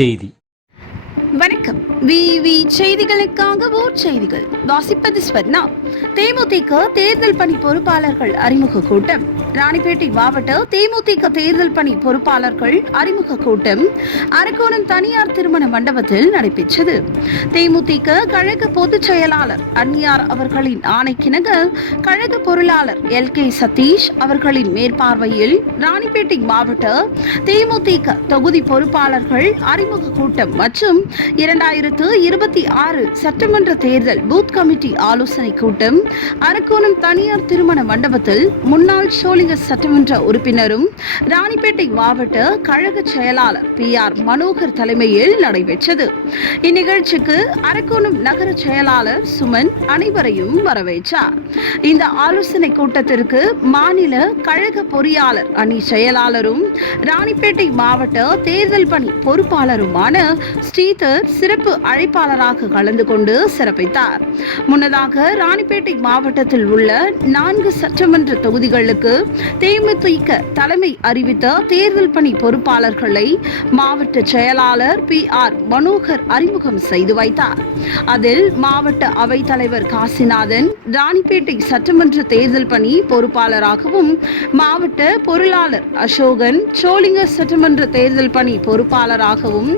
செய்தி. வணக்கம். விவி செய்திகளுக்காக ஓர் செய்திகள் வாசிப்பது ஸ்வர்ணா. தேமுதிக தேர்தல் பணி பொறுப்பாளர்கள் அறிமுக கூட்டம். ராணிப்பேட்டை மாவட்ட தேமுதிக தேர்தல் பணி பொறுப்பாளர்கள் அறிமுக கூட்டம் அரக்கோணம் தனியார் திருமண மண்டபத்தில் நடைபெற்றது. தேமுதிக கழக பொதுச் செயலாளர் அன்னியார் அவர்களின் ஆணைக்கிணங்க கழக பொருளாளர் LK சதீஷ் அவர்களின் மேற்பார்வையில் ராணிப்பேட்டை மாவட்ட தேமுதிக தொகுதி பொறுப்பாளர்கள் அறிமுக கூட்டம் மற்றும் 2026 சட்டமன்ற தேர்தல் பூத் கமிட்டி ஆலோசனை கூட்டம் அரக்கோணம் தனியார் திருமண மண்டபத்தில் முன்னாள் சோளிங்க சட்டமன்ற உறுப்பினரும் ராணிப்பேட்டை மாவட்ட கழக செயலாளர் PR மனோகர் தலைமையில் நடைபெற்றது. இந்நிகழ்ச்சிக்கு அரக்கோணம் நகர செயலாளர் சுமன் அனைவரையும் வரவேற்றார். இந்த ஆலோசனை கூட்டத்திற்கு மாநில கழக பொறியாளர் அணி செயலாளரும் ராணிப்பேட்டை மாவட்ட தேர்தல் பணி பொறுப்பாளருமான ஸ்ரீதர் சிறப்பு அழைப்பாளராக கலந்து கொண்டு சிறப்பித்தார். முன்னதாக ராணிப்பேட்டை மாவட்டத்தில் உள்ள 4 சட்டமன்ற தொகுதிகளுக்கு தேமுதிக தலைமை அறிவித்த தேர்தல் பணி பொறுப்பாளர்களை மாவட்ட செயலாளர் PR மனோகர் அறிமுகம் செய்து வைத்தார். அதில் மாவட்ட அவைத்தலைவர் காசிநாதன் ராணிப்பேட்டை சட்டமன்ற தேர்தல் பணி பொறுப்பாளராகவும், மாவட்ட பொருளாளர் அசோகன் சோளிங்க சட்டமன்ற தேர்தல் பணி பொறுப்பாளராகவும்,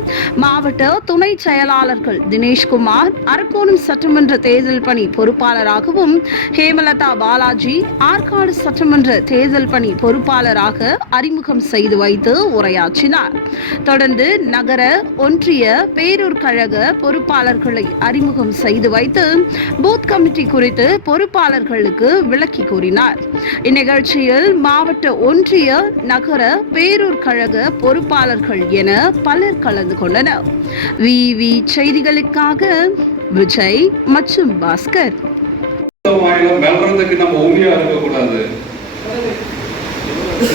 மாவட்ட துணை செயலாளர்கள் தினேஷ்குமார் அரக்கோணம் சட்டமன்ற தேர்தல் பணி பொறுப்பாளராகவும், ஹேமலதா பாலாஜி ஆற்காடு சட்டமன்ற தேர்தல் பணி பொறுப்பாளராக அறிமுகம் செய்து வைத்து உரையாற்றினார். தொடர்ந்து நகர, ஒன்றிய, பேரூர் கழக பொறுப்பாளர்களை அறிமுகம் செய்து வைத்து பூத் கமிட்டி குறித்து பொறுப்பாளர்களுக்கு விளக்கி கூறினார். இந்நிகழ்ச்சியில் மாவட்ட, ஒன்றிய, நகர, பேரூர் கழக பொறுப்பாளர்கள் என பலர் கலந்து கொண்டனர். விவி செய்திகளுக்காக விஜய் மற்றும் பாஸ்கர். நம்ம உண்மையா இருக்கக்கூடாது.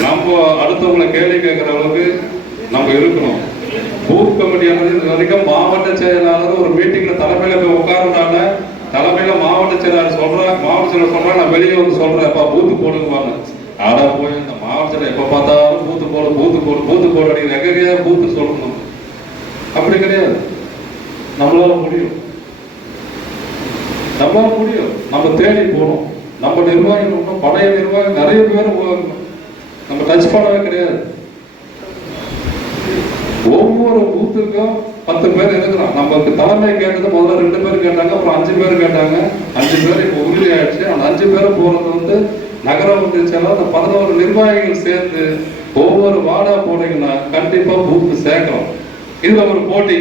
நம்ம அடுத்தவங்களை கேள்வி கேட்கிற அளவுக்கு நம்ம இருக்கணும். பூத் கமிட்டியானது இது வரைக்கும் மாவட்ட செயலாளர் ஒரு மீட்டிங்ல தலைமையில போய் உட்கார்ந்தாங்க. தலைமையில மாவட்ட செயலாளர் சொல்றேன் நான் வெளியே வந்து சொல்றேன், பூத்து போடுவாங்க. ஆடா போய் இந்த மாவட்ட செயலர் எப்ப பார்த்தாலும் பூத்து போடு அடிக்கிற எங்கேயா பூத்து சொல்லணும். அப்படி கிடையாது. நம்மளால முடியும். நம்ம தேடி போகணும். நம்ம நிர்வாகிகள் பழைய நிர்வாகம் நிறைய பேர் நம்ம டச் பண்ணவே கிடையாது. ஒவ்வொரு பூத்துக்கும் 10 பேர் இருக்கிறோம். நமக்கு தலைமை கேட்டது முதல்ல 2 பேர் கேட்டாங்க, அப்புறம் 5 பேர் கேட்டாங்க. 5 பேர் இப்போ உறுதி ஆயிடுச்சு. அந்த 5 பேரும் போறது நகர ஒன்றியச்சாலும் அந்த 11 நிர்வாகிகள் சேர்ந்து ஒவ்வொரு வார்டா போனீங்கன்னா கண்டிப்பா பூத்து சேர்க்கிறோம். இதுல ஒரு போட்டி.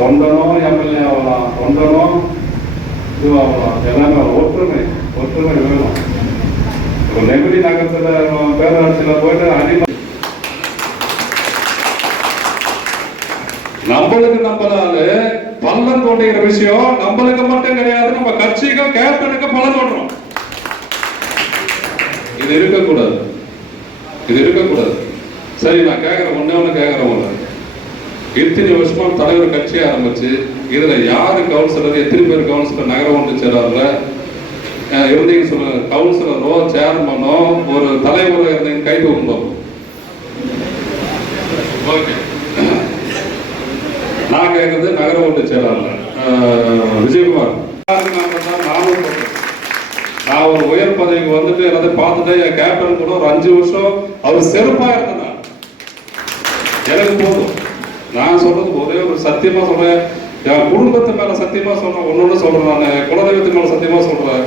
தொண்டனும் எம்எல்ஏ ஆகலாம், தொண்டனும் இதுவாகலாம். எல்லாமே ஒற்றுமை வேணும். இப்போ நெகிழி நகரத்துல பேராட்சியில போயிட்டு நம்மளால பலன் தோண்டிக்கிற விஷயம் நம்மளுக்கு மட்டும் கிடையாது. நம்ம கட்சிக்கும் கேப்டனுக்கு பலன் தோன்றோம். இது இருக்கக்கூடாது. சரி, நான் கேட்கிறேன் ஒண்ணு கேட்கிறேன். இத்தனை வருஷமா தலைவர் கட்சி ஆரம்பிச்சு இதுல யாரு கவுன்சிலர், எத்தனை பேர் கவுன்சிலர் நகர ஒன்று சேராதுல இருந்தீங்க சொல்லுங்க. கவுன்சிலரோ சேர்மனோ ஒரு தலைவரோ இருந்தீங்க கை தூக்கணும். ஓகே, நான் கேட்கறது நகர ஒன்று செயலாளர் விஜயகுமார். நான் ஒரு உயர் பதவிக்கு வந்துட்டு எல்லாத்தையும் பார்த்துட்டு என் கேப்டன் கூட ஒரு 5 வருஷம் அவர் செருப்பா இருந்தார். எனக்கு போதும். நான் சொல்றது ஒரே ஒரு சத்தியமா சொல்றேன். என் குடும்பத்து மேல சத்தியமா சொல்றேன். ஒன்னொன்னு சொல்றேன். நான் குலதெய்வத்து மேல சத்தியமா சொல்றேன்.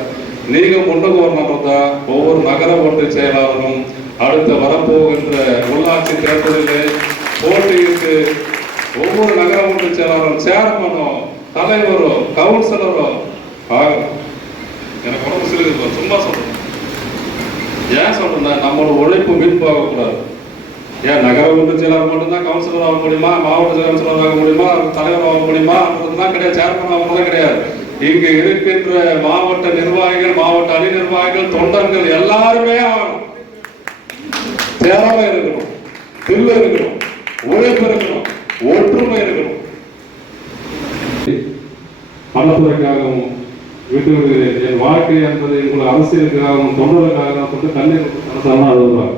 நீங்க முன்னுக்கு வரணும்தான் ஒவ்வொரு நகர ஒன்றிய செயலாளரும் அடுத்த வரப்போகின்ற உள்ளாட்சி தேர்தலில் போட்டியிட்டு ஒவ்வொரு நகர ஒன்றிய செயலாளரும் சேர்மனோ தலைவரோ கவுன்சிலரோ ஆகணும். எனக்கு உடம்பு சிலுக்கு சும்மா சொல்றேன். ஏன் சொல்றேன்னா நம்மளோட உழைப்பு வீண் போகக்கூடாது. ஏன் நகர ஒன்றிய செயலாளர் மட்டும்தான் கவுன்சிலர் ஆக முடியுமா, மாவட்ட கவுன்சிலர் ஆக முடியுமா, தலைவர் ஆக முடியுமா தான் கிடையாது. சேர்மன் ஆகலாம் கிடையாது. இங்கு இருக்கின்ற மாவட்ட நிர்வாகிகள், மாவட்ட அணி நிர்வாகிகள், தொண்டர்கள் எல்லாருமே ஆகணும். தேவை இருக்கணும், தில்லு இருக்கணும், உழைப்பு இருக்கணும், ஒற்றுமை இருக்கணும். மனத்துறைக்காகவும் விட்டு விடுகிறேன். என் வாழ்க்கை என்பது உங்களை அரசியலுக்காகவும் தொண்டர்களுக்காக சொல்லிட்டு கண்ணீர் மனசாலாம் அழுகுறாங்க.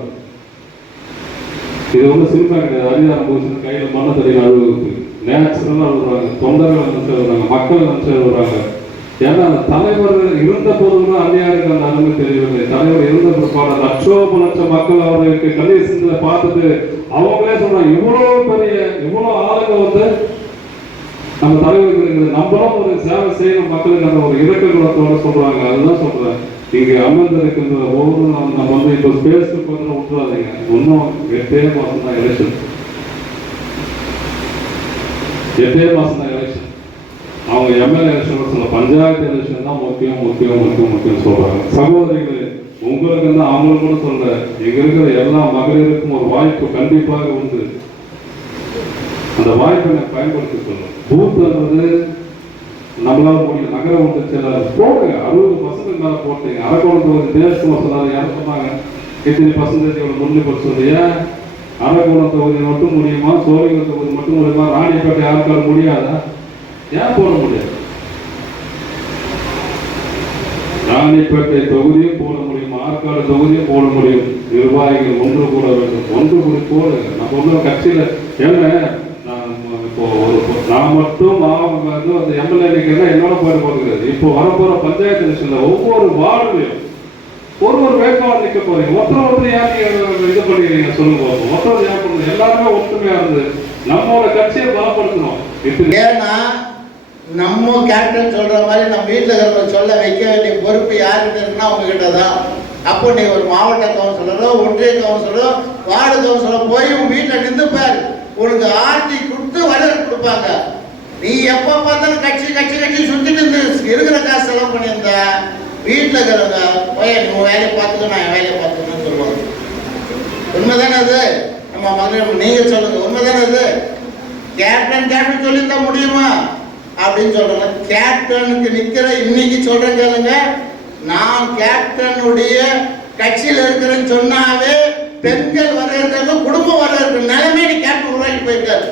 இது வந்து சினிமா கிடையாது. அதிகாரம் போச்சு கையில் மண்ணை தடி அழுகுது. நேச்சுரலாக அழுகுறாங்க. தொண்டர்கள் நினைச்சு அழுகுறாங்க, மக்கள் நினைச்சு அழுகுறாங்க. ஏன்னா அந்த தலைவர் இருந்த போதும் அந்நியாருக்கு அந்த அருமை தெரியவில்லை. தலைவர் இருந்த பிற்பாடு லட்சோப மக்கள் அவர்களுக்கு கண்ணீர் சிந்தனை பார்த்துட்டு அவங்களே சொல்றாங்க, இவ்வளோ ஆளுங்க வந்து நம்ம தலைவருக்கு இருக்குது, நம்மளும் ஒரு சேவை செய்யணும் மக்களுக்கு அந்த ஒரு இறக்க குணத்தோட சொல்றாங்க. அதுதான் சொல்றேன். இங்க அமர்ந்திருக்கின்ற ஒவ்வொரு நம்ம வந்து இப்போ ஸ்பேஸ்க்கு வந்து விட்டுறாதீங்க. இன்னும் 8 மாசம் தான் எலெக்ஷன். 8 மாசம் தான் எலெக்ஷன். அவங்க எம்எல்ஏ எலெக்ஷன் சொல்ல பஞ்சாயத்து எலெக்ஷன் தான் முக்கியம் சொல்றாங்க. சகோதரிகளே, உங்களுக்கு தான் அவங்களுக்கு கூட சொல்ற, இங்க இருக்கிற எல்லா மகளிருக்கும் ஒரு வாய்ப்பு கண்டிப்பாக உண்டு. அந்த வாய்ப்பை பயன்படுத்தி சொல்லணும். பூத்துன்றது நம்மளால முடியும். நகர ஒன்று சில போடுங்க, 60% மேல போட்டீங்க. அரக்கோணம் தேசம் சொன்னாங்க, யாரும் சொன்னாங்க இத்தனை பர்சன்டேஜ் முன்னிலை. ஏன் அரக்கோணம் தொகுதி மட்டும் முடியுமா, சோழிங்கர் தொகுதி மட்டும் முடியுமா, ராணிப்பேட்டை யாருக்கால் முடியாதா? ஏன் போட முடியாது? ராணிப்பேட்டை தொகுதியும் போட முடியும், ஆற்காடு தொகுதியும் போட முடியும். நிர்வாகிகள் ஒன்று கூட வேண்டும், ஒன்று கூடி போடுங்க. நம்ம ஒன்றும் கட்சியில ஏன்னா இப்போ நான் மட்டும் வந்து அந்த எம்எல்ஏ நிற்கிறதா என்னோட போகிறது. இப்போ வரப்போற பஞ்சாயத்து எலெக்ஷன்ல ஒவ்வொரு வார்டுலையும் ஒரு வேட்பாளர் நிற்க போறீங்க. ஒருத்தர் ஏன் இது பண்ணிக்கிறீங்க சொல்லுங்க. ஒருத்தர் ஏன் பண்ணுங்க, எல்லாருமே ஒற்றுமையா இருந்து நம்மளோட கட்சியை பலப்படுத்தணும். ஏன்னா நம்ம கேப்டன் சொல்ற மாதிரி நம்ம வீட்டில் இருக்கிறவங்க சொல்ல வைக்க வேண்டிய பொறுப்பு யாருக்கிட்ட இருக்குன்னா உங்ககிட்ட தான். அப்போ நீ ஒரு மாவட்ட கவுன்சிலரோ, ஒன்றிய கவுன்சிலரோ, வார்டு கவுன்சிலரோ போய் உங்க வீட்டில் நின்றுப்பார். உனக்கு ஆர்டி கொடுத்து வரவேற்பு கொடுப்பாங்க. நீ எப்போ பார்த்தாலும் கட்சி சுத்திட்டு இருக்கிற காசு செலவு பண்ணியிருந்த வீட்டில் இருக்கிறவங்க போய் நீ உன் வேலையை பார்த்துக்கோ, நான் என் வேலையை பார்த்துக்கணும்னு சொல்லுவாங்க. உண்மைதானே அது? நம்ம மகளிர் நீங்க சொல்லுங்க, உண்மைதானே அது? கேப்டன் சொல்லியிருந்தா முடியுமா அப்படின்னு சொல்றாங்க. கேப்டனுக்கு நிக்கிற இன்னைக்கு சொல்றேன் கேளுங்க, நான் கேப்டனுடைய கட்சியில் இருக்கிறேன்னு சொன்னாவே பெண்கள் வரவேற்கிறது, குடும்பம் வரவேற்கிற நிலைமை கேப்டன் உருவாக்கி போயிருக்காரு.